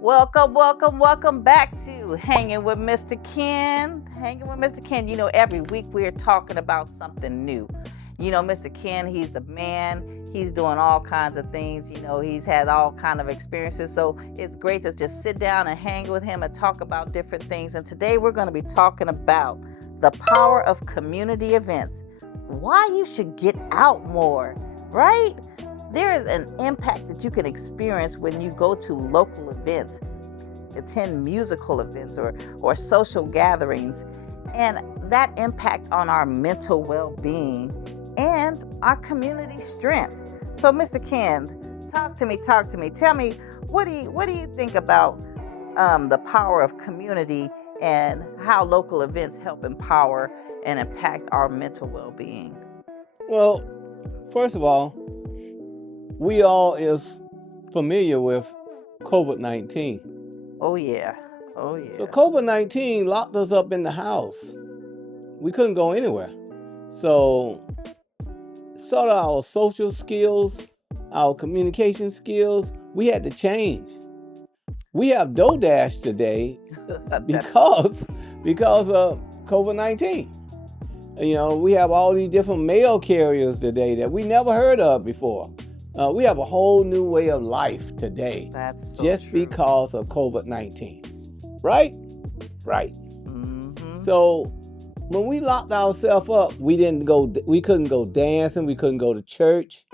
Welcome back to Hanging with Mr. Ken. Hanging with Mr. Ken. Every week we're talking about something new. Mr. Ken, he's the man. He's doing all kinds of things. He's had all kind of experiences. So it's great to just sit down and hang with him and talk about different things. And today we're going to be talking about the power of community events. Why you should get out more, right? There is an impact that you can experience when you go to local events, attend musical events or social gatherings, and that impact on our mental well-being and our community strength. So, Mr. Ken, talk to me. Tell me, what do you think about the power of community and how local events help empower and impact our mental well-being? Well, first of all, we all is familiar with COVID-19. Oh yeah. So COVID-19 locked us up in the house. We couldn't go anywhere. So sort of our social skills, our communication skills, we had to change. We have DoorDash today because of COVID-19. We have all these different mail carriers today that we never heard of before. We have a whole new way of life today. That's so just true. Because of COVID-19. Right? Mm-hmm. So when we locked ourselves up, we couldn't go dancing, we couldn't go to church,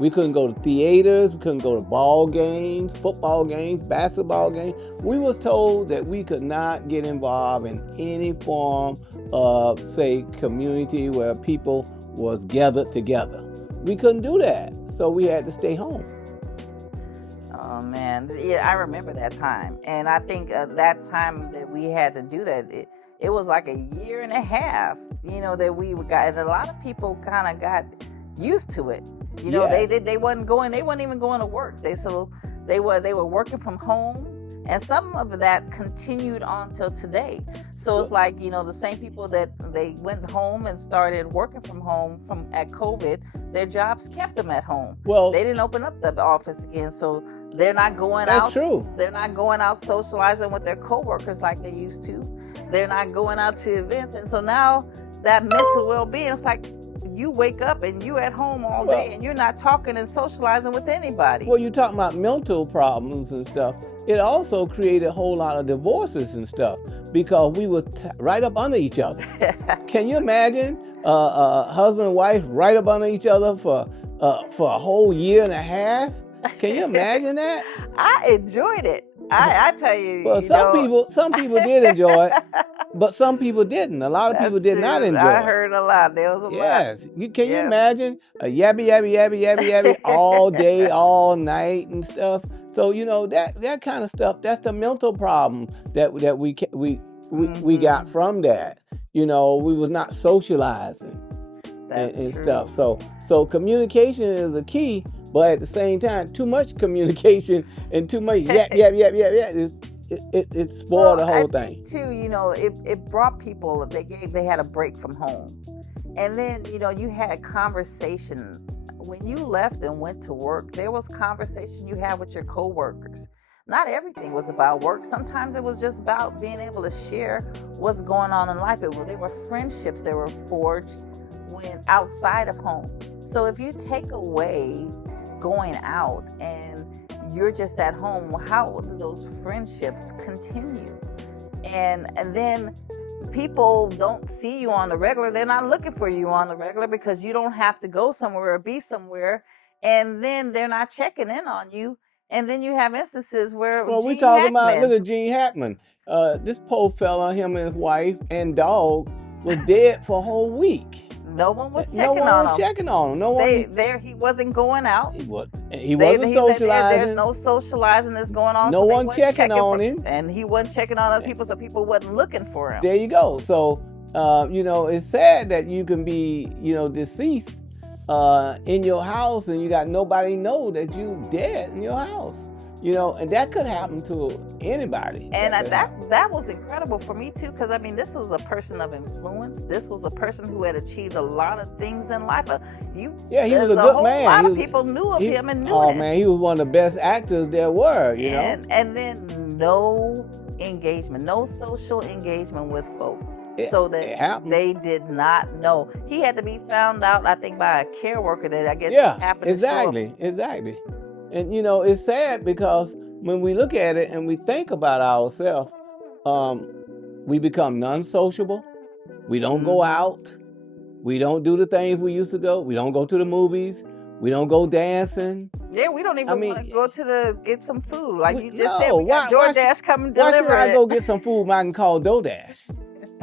we couldn't go to theaters, we couldn't go to ball games, football games, basketball games. We was told that we could not get involved in any form of, say, community where people was gathered together. We couldn't do that. So we had to stay home. Oh man, yeah, I remember that time, and I think that time that we had to do that, it was like a year and a half. That we got, and a lot of people kind of got used to it. Yes. They wasn't even going to work. They were working from home. And some of that continued on till today. So it's like, the same people that they went home and started working from home at COVID, their jobs kept them at home. Well, they didn't open up the office again. So they're not going out. That's true. They're not going out socializing with their coworkers like they used to. They're not going out to events. And so now that mental well-being, it's like you wake up and you at home all day and you're not talking and socializing with anybody. Well, you're talking about mental problems and stuff. It also created a whole lot of divorces and stuff because we were right up under each other. Can you imagine husband and wife right up under each other for a whole year and a half? Can you imagine that? I enjoyed it. I tell you. Well, some people did enjoy it, but some people didn't. A lot of people did not enjoy it. I heard a lot. There was a lot. Yes. Can you imagine a yabby all day, all night and stuff? So that kind of stuff. That's the mental problem that we got from that. We was not socializing and stuff. So communication is the key. But at the same time, too much communication and too much yap, it spoiled the whole thing. Too, it brought people. They had a break from home, and then you had conversation when you left and went to work. There was conversation you had with your coworkers. Not everything was about work. Sometimes it was just about being able to share what's going on in life. They were friendships that were forged when outside of home. So if you take away going out and you're just at home, how do those friendships continue? And then people don't see you on the regular. They're not looking for you on the regular because you don't have to go somewhere or be somewhere, and then they're not checking in on you. And then you have instances where we're talking about, look at Gene Hackman. This poor fella, him and his wife and dog was dead for a whole week. No one was checking on him. No one. He wasn't going out. He wasn't socializing. There's no socializing that's going on. No one checking on him. And he wasn't checking on other people, so people wasn't looking for him. There you go. So, it's sad that you can be, deceased in your house and you got nobody know that you dead in your house. You know, and that could happen to anybody. And could happen. that was incredible for me too, because I mean, this was a person of influence. This was a person who had achieved a lot of things in life. He was a good whole man. lot of people knew of him and knew him. Oh man, he was one of the best actors there were. You know, and then no engagement, no social engagement with folk. So that they did not know. He had to be found out, I think, by a care worker that I guess happened to show up. Exactly. And you know, it's sad because when we look at it and we think about ourselves, we become non-sociable. We don't go out. We don't do the things we used to go. We don't go to the movies. We don't go dancing. Yeah, we don't even want to go to get some food. Like you just said, we got DoorDash coming deliver. Why should I go get some food when I can call DoorDash?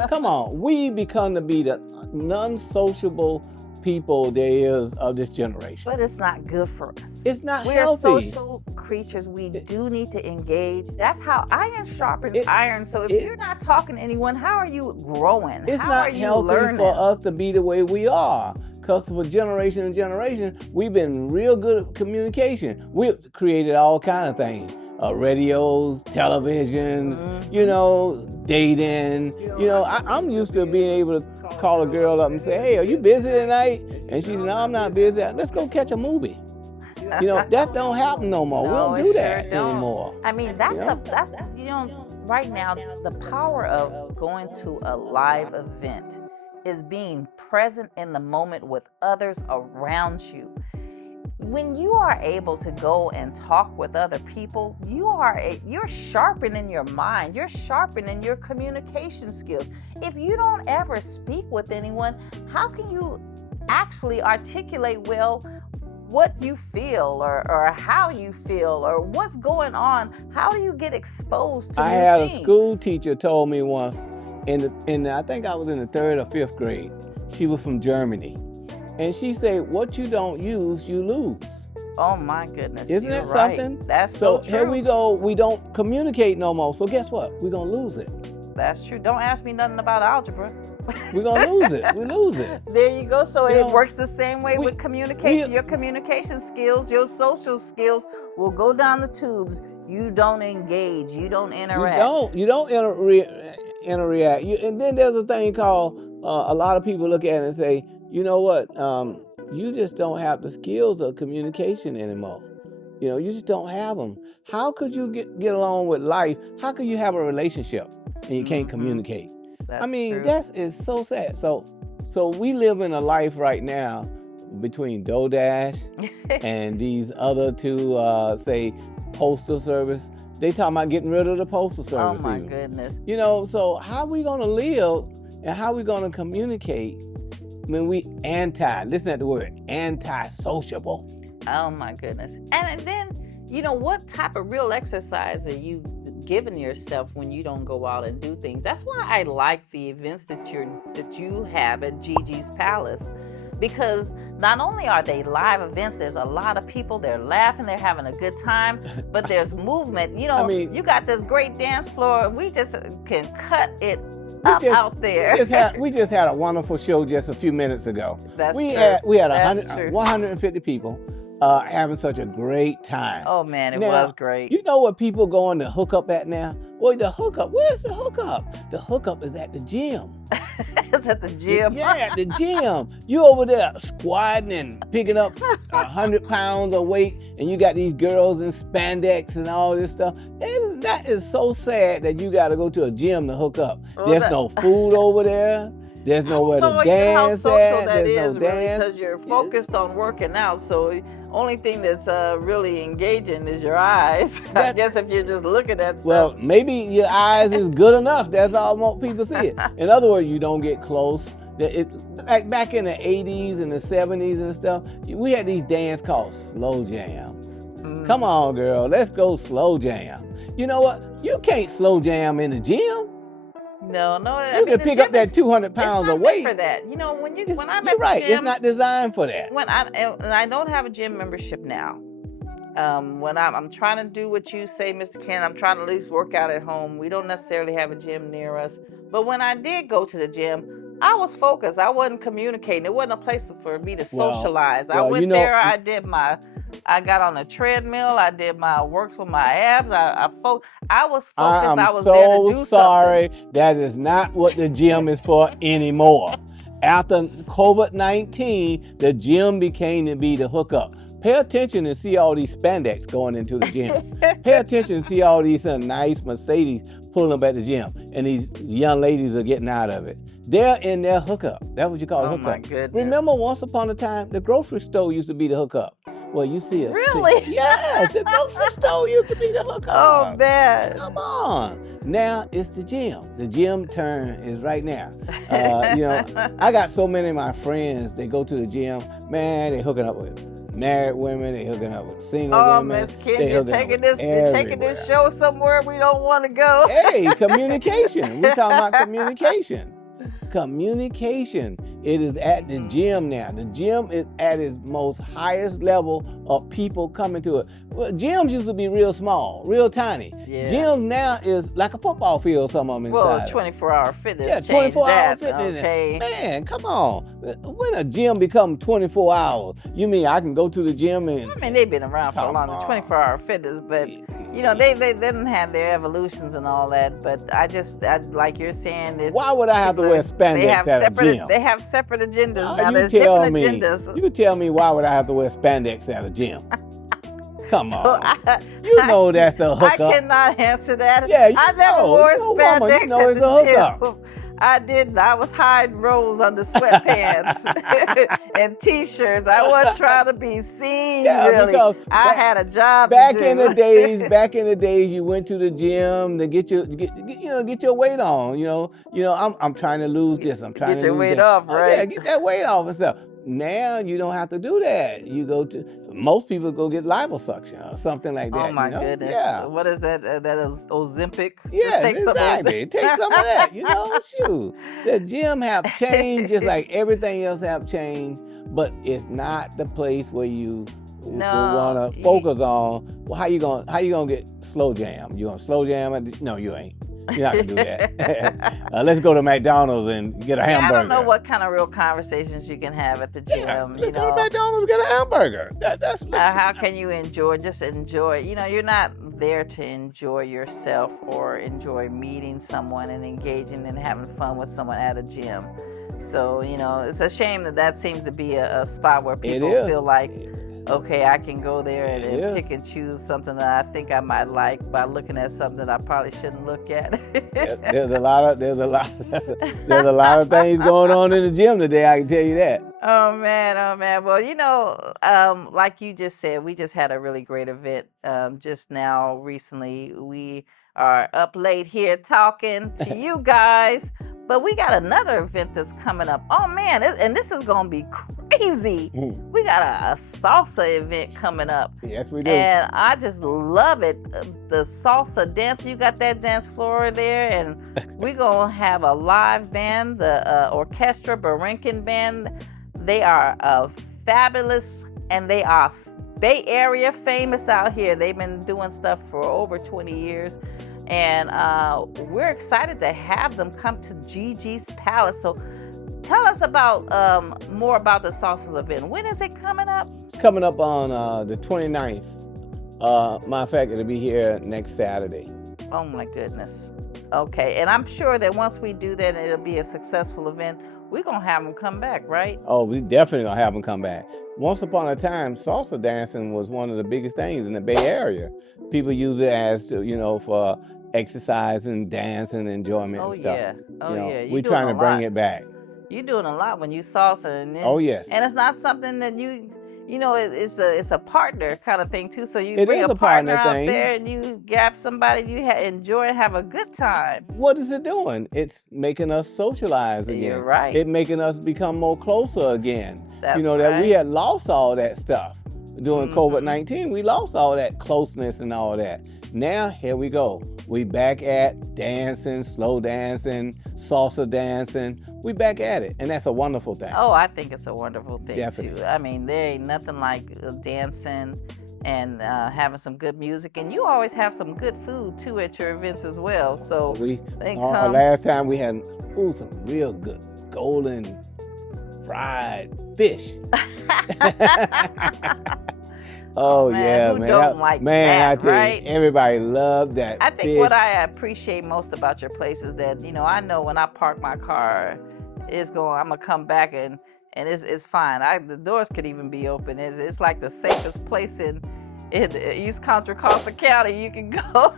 Come on. We become to be the non-sociable people there is of this generation. But it's not good for us. It's not We're healthy. social creatures. We do need to engage. That's how iron sharpens iron. So if you're not talking to anyone, how are you growing? It's how not are you healthy learning? for us to be the way we are. Because for generation and generation, we've been real good at communication. We've created all kind of things. Radios, televisions, you know, dating. You know, I'm used to being able to call a girl up and say, hey, are you busy tonight? And she's, no, I'm not busy. Let's go catch a movie. You know, that don't happen no more. No, we don't do that anymore. I mean, that's you know, right now, the power of going to a live event is being present in the moment with others around you. When you are able to go and talk with other people, you're sharpening your mind. You're sharpening your communication skills. If you don't ever speak with anyone, how can you actually articulate well what you feel or how you feel or what's going on? How do you get exposed to new things? I had a school teacher told me once, I think I was in the 3rd or 5th grade. She was from Germany. And she said, what you don't use, you lose. Oh my goodness. Isn't that right. something? That's so true. Here we go. We don't communicate no more. So guess what? We're going to lose it. That's true. Don't ask me nothing about algebra. We're going to lose it. We lose it. There you go. So it works the same way with communication. Your communication skills, your social skills will go down the tubes. You don't engage. You don't interact. You don't interact. And then there's a thing called, a lot of people look at it and say, you know what? You just don't have the skills of communication anymore. You know, you just don't have them. How could you get along with life? How could you have a relationship and you can't communicate? That's I mean, true. that is so sad. So we live in a life right now between DoorDash and these other two, say, postal service. They talking about getting rid of the postal service. Oh my goodness. You know, so how we gonna live and how we gonna communicate when we listen to the word, anti-sociable? Oh my goodness. And then, you know, what type of real exercise are you giving yourself when you don't go out and do things? That's why I like the events that you have at Gigi's Palace, because not only are they live events, there's a lot of people, they're laughing, they're having a good time, but there's movement. You know, you got this great dance floor. We just can cut it out there. We just had a wonderful show just a few minutes ago. We had 150 people having such a great time. Oh man, it was great. You know what people going to hook up at now? Well, the hookup. Where's the hookup? The hookup is at the gym. It's at the gym. Yeah, at the gym. You over there squatting and picking up 100 pounds of weight, and you got these girls in spandex and all this stuff. That is so sad that you got to go to a gym to hook up. There's no food over there. There's nowhere to dance at. That There's no really, dance. because you're focused on working out. So only thing that's really engaging is your eyes. I guess if you're just looking at stuff. Well, maybe your eyes is good enough. That's all most people see it. In other words, you don't get close. Like back in the 80s and the 70s and stuff, we had these dance called slow jams. Come on, girl, let's go slow jam. You know what? You can't slow jam in the gym. No. You can pick up that 200 pounds of weight. For that, you know, when I'm at you're right. the gym, it's not designed for that. And I don't have a gym membership now. When I'm trying to do what you say, Mr. Ken, I'm trying to at least work out at home. We don't necessarily have a gym near us. But when I did go to the gym, I was focused. I wasn't communicating. It wasn't a place for me to socialize. I went there. I did my I got on a treadmill. I did my works with my abs. I was focused. I'm I was there to do so sorry. something. That is not what the gym is for anymore. After COVID-19, the gym became to be the hookup. Pay attention and see all these spandex going into the gym. Pay attention and see all these nice Mercedes pulling up at the gym, and these young ladies are getting out of it. They're in their hookup. That's what you call a hookup. Oh my goodness. Remember, once upon a time, the grocery store used to be the hookup. Well, you see a Really? Yes, the grocery store used to be the hookup. Oh man. Come on. Now it's the gym. The gym turn is right now. I got so many of my friends, they go to the gym, man, they hooking up with married women, they hooking up with single women. Miss Kim, you're taking this show somewhere we don't want to go. Hey, communication. We're talking about communication. Communication. It is at the gym now. The gym is at its most highest level of people coming to it. Well, gyms used to be real small, real tiny. Yeah. Gym now is like a football field, some of them inside. Well, 24-hour fitness. Yeah, changed 24-hour that, fitness. Okay. Man, come on. When a gym become 24 hours, you mean I can go to the gym and... I mean, they've been around for a long time, 24-hour fitness, but they didn't have their evolutions and all that. But I like you're saying, is why would I have to wear spandex at a gym? They have separate agendas now. You There's tell different me, agendas. You tell me why would I have to wear spandex at a gym? Come on. That's a hookup. I cannot answer that. Yeah, I never wore spandex at the it's a hookup. Gym. I didn't. I was hiding rolls under sweatpants and T-shirts. I wasn't trying to be seen, really. I had a job back to do. in the days, you went to the gym to get your weight on. I'm trying to lose this. I'm trying to get your weight that. off, right? Yeah, get that weight off and stuff. Now you don't have to do that. Most people go get liposuction or something like that. Oh my goodness! Yeah. What is that? That is Ozempic. Yeah, exactly. Take some of that. Shoot. The gym have changed just like everything else have changed, but it's not the place where you want to focus on. Well, how you gonna get slow jam? You gonna slow jam? No, you ain't. You're not gonna do that. Let's go to McDonald's and get a hamburger. I don't know what kind of real conversations you can have at the gym. Yeah, let's go to McDonald's, get a hamburger. That's how can you enjoy? Just enjoy. You're not there to enjoy yourself or enjoy meeting someone and engaging and having fun with someone at a gym. So it's a shame that seems to be a spot where people feel like, okay, I can go there and pick and choose something that I think I might like by looking at something I probably shouldn't look at. There's a lot of things going on in the gym today. I can tell you that. Oh man. Well, like you just said, we just had a really great event just now recently. We are up late here talking to you guys. But we got another event that's coming up. Oh man, and this is gonna be crazy. We got a salsa event coming up. Yes, we do. And I just love it. The salsa dance. You got that dance floor there, and we're gonna have a live band, the Orchestra Barinkin Band. They are fabulous, and they are Bay Area famous out here. They've been doing stuff for over 20 years. And we're excited to have them come to Gigi's Palace. So tell us about more about the Salsas event. When is it coming up? It's coming up on the 29th. Matter of fact, it'll be here next Saturday. Oh my goodness. Okay, and I'm sure that once we do that, it'll be a successful event. We're going to have them come back, right? Oh, we definitely going to have them come back. Once upon a time, salsa dancing was one of the biggest things in the Bay Area. People use it as, for exercise and dance and enjoyment and stuff. Yeah. We're trying to bring it back. You're doing a lot when you salsa. And oh, yes. And it's not something that it's a partner kind of thing too. So you bring a partner out there and you gap somebody, you enjoy and have a good time. What is it doing? It's making us socialize again. You're right. It's making us become more closer again. That's that we had lost all that stuff during COVID-19. We lost all that closeness and all that. Now, here we go. We back at dancing, slow dancing, salsa dancing. We back at it, and that's a wonderful thing. Oh, I think it's a wonderful thing, Definitely. too. I mean, there ain't nothing like dancing and having some good music. And you always have some good food, too, at your events as well. So last time we had some real good golden fried fish. Oh man, yeah, who man. don't like man, I that, tell right? you, everybody loved that I think fish. what I appreciate most about your place is that, I know when I park my car, I'm gonna come back and it's fine. The doors could even be open. It's like the safest place in East Contra Costa County you can go.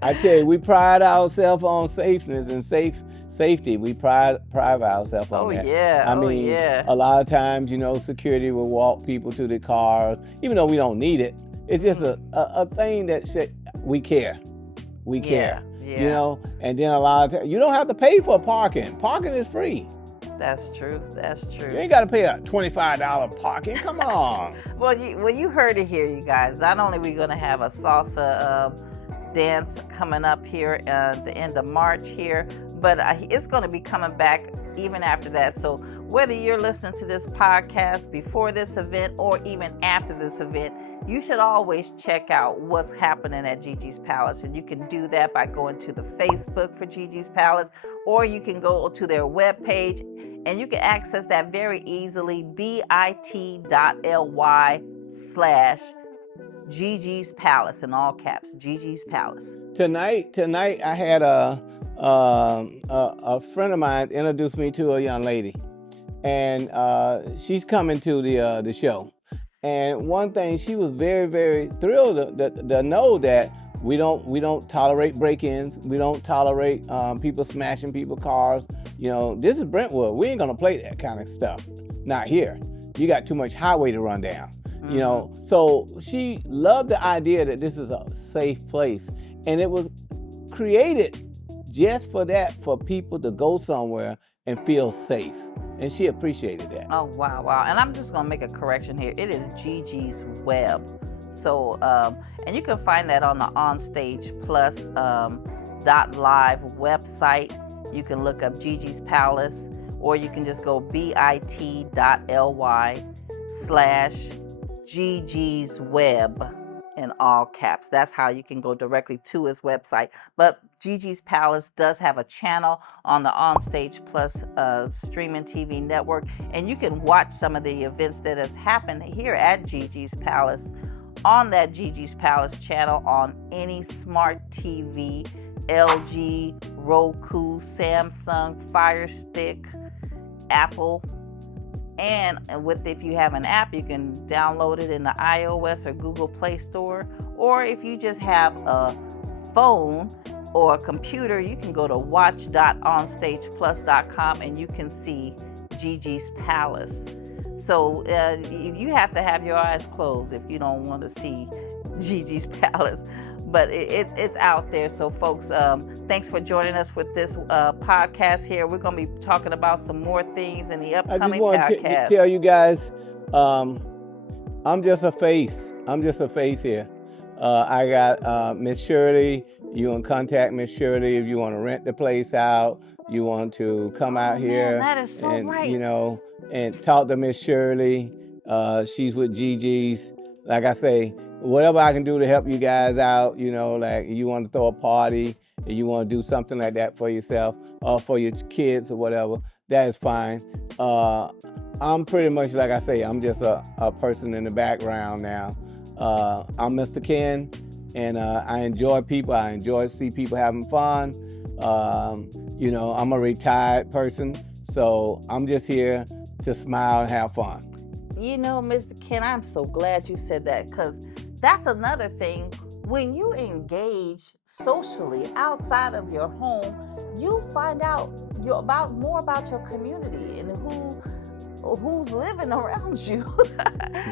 I tell you, we pride ourselves on safeness and safety. We pride ourselves on that. Yeah. I mean, a lot of times, security will walk people to the cars, even though we don't need it. It's just a thing that we care. We care. Yeah. And then a lot of times, you don't have to pay for parking. Parking is free. That's true. You ain't got to pay a $25 parking. Come on. Well, you heard it here, you guys. Not only are we going to have a salsa dance coming up here at the end of March here, but it's going to be coming back even after that. So whether you're listening to this podcast before this event or even after this event, you should always check out what's happening at Gigi's Palace. And you can do that by going to the Facebook for Gigi's Palace, or you can go to their webpage and you can access that very easily, bit.ly/Gigi's Palace in all caps, Gigi's Palace. Tonight I had a friend of mine introduced me to a young lady, and she's coming to the show. And one thing, she was very, very thrilled to know that we don't tolerate break-ins. We don't tolerate people smashing people's cars. This is Brentwood. We ain't gonna play that kind of stuff. Not here. You got too much highway to run down. So she loved the idea that this is a safe place, and it was created just for that, for people to go somewhere and feel safe. And she appreciated that. Oh, wow. And I'm just going to make a correction here. It is Gigi's Web. So, and you can find that on the OnStagePlus.live website. You can look up Gigi's Palace, or you can just go bit.ly/Gigi's Web in all caps. That's how you can go directly to his website. But Gigi's Palace does have a channel on the OnStage Plus streaming TV network, and you can watch some of the events that has happened here at Gigi's Palace on that Gigi's Palace channel on any smart TV, LG, Roku, Samsung, Fire Stick, Apple. And if you have an app, you can download it in the iOS or Google Play Store. Or if you just have a phone or a computer, you can go to watch.onstageplus.com and you can see Gigi's Palace. So you have to have your eyes closed if you don't want to see Gigi's Palace. But it's out there. So folks, thanks for joining us with this podcast here. We're going to be talking about some more things in the upcoming podcast. I just want to tell you guys, I'm just a face. Here. I got Miss Shirley. You can contact Miss Shirley if you want to rent the place out. You want to come out here. That is so and, right. And talk to Miss Shirley. She's with Gigi's. Like I say, whatever I can do to help you guys out, like you want to throw a party and you want to do something like that for yourself or for your kids or whatever, that is fine. I'm pretty much, like I say, I'm just a person in the background now. I'm Mr. Ken, and I enjoy people. I enjoy to see people having fun. I'm a retired person, so I'm just here to smile and have fun. Mr. Ken, I'm so glad you said that, because that's another thing. When you engage socially outside of your home, you find out more about your community and who's living around you.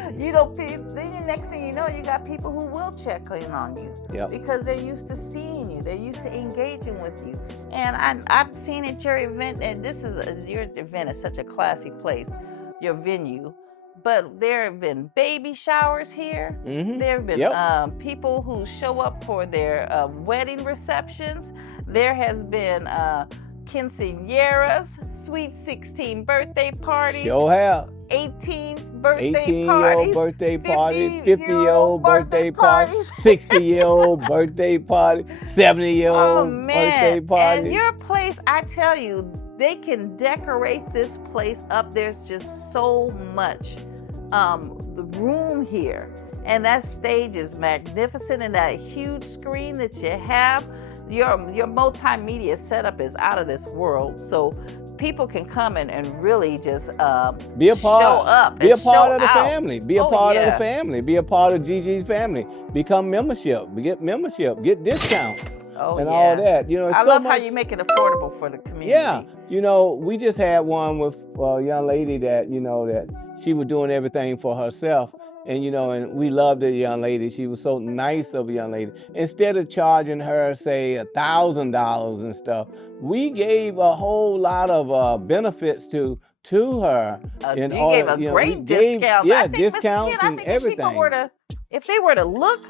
Then the next thing you know, you got people who will check in on you. Yep. Because they're used to seeing you. They're used to engaging with you. And I've seen at your event, and your event is such a classy place, your venue. But there have been baby showers here. Mm-hmm. There have been people who show up for their wedding receptions. There has been quinceañeras, sweet 16 birthday parties. Sure have. 18th birthday 18-year-old birthday parties, 50-year-old birthday parties, 60-year-old birthday party, 70-year-old birthday party. And your place, I tell you, they can decorate this place up. There's just so much room here. and that stage is magnificent, and that huge screen that you have, your multimedia setup is out of this world. So people can come in and really just Be a part. show up Be a and part show of the out. family. Be a Oh, part of the yeah. family. Be a part of Gigi's family. Become membership. Get membership. Get discounts Oh, and yeah. all that. You know, it's I so love how much. you make it affordable for the community. Yeah, you know, we just had one with a young lady that, you know, that she was doing everything for herself. And, you know, and we loved the young lady. She was so nice of a young lady. Instead of charging her, say, $1,000 and stuff, we gave a whole lot of benefits to her. You gave a great discount. Yeah, I think, discounts Mr. Ken, I and think everything. if they were to look,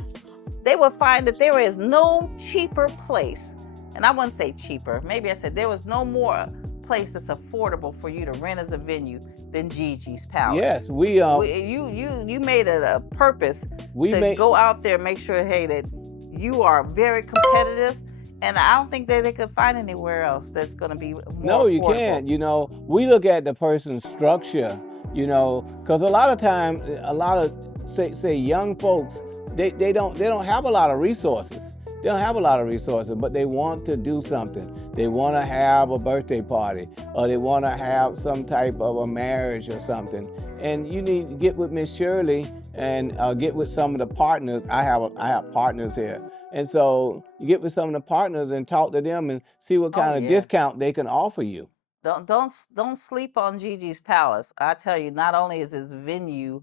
they would find that there is no cheaper place. And I wouldn't say cheaper. Maybe I said there was no more place that's affordable for you to rent as a venue than Gigi's Palace. Yes, you made it a purpose to go out there and make sure, hey, that you are very competitive. And I don't think that they could find anywhere else that's going to be more No, you affordable. can't. You know, we look at the person's structure, you know, because a lot of times, a lot of say young folks, they don't have a lot of resources. They don't have a lot of resources, but they want to do something. They want to have a birthday party, or they want to have some type of a marriage or something. And you need to get with Miss Shirley and get with some of the partners. I have partners here. And so you get with some of the partners and talk to them and see what kind of discount they can offer you. Don't sleep on Gigi's Palace. I tell you, not only is this venue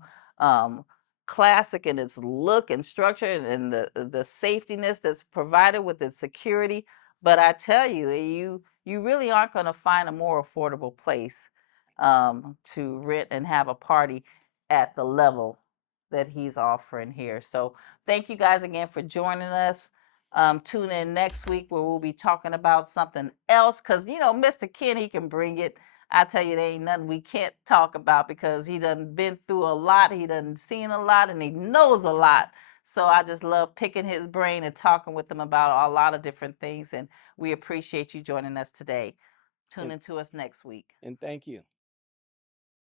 classic in its look and structure and the safetiness that's provided with its security, but I tell you, you really aren't going to find a more affordable place to rent and have a party at the level that he's offering here. So thank you guys again for joining us. Tune in next week where we'll be talking about something else, because, you know, Mr. Ken, he can bring it. I tell you, there ain't nothing we can't talk about, because he done been through a lot, he done seen a lot, and he knows a lot. So I just love picking his brain and talking with him about a lot of different things, and we appreciate you joining us today. Tune in to us next week. And thank you.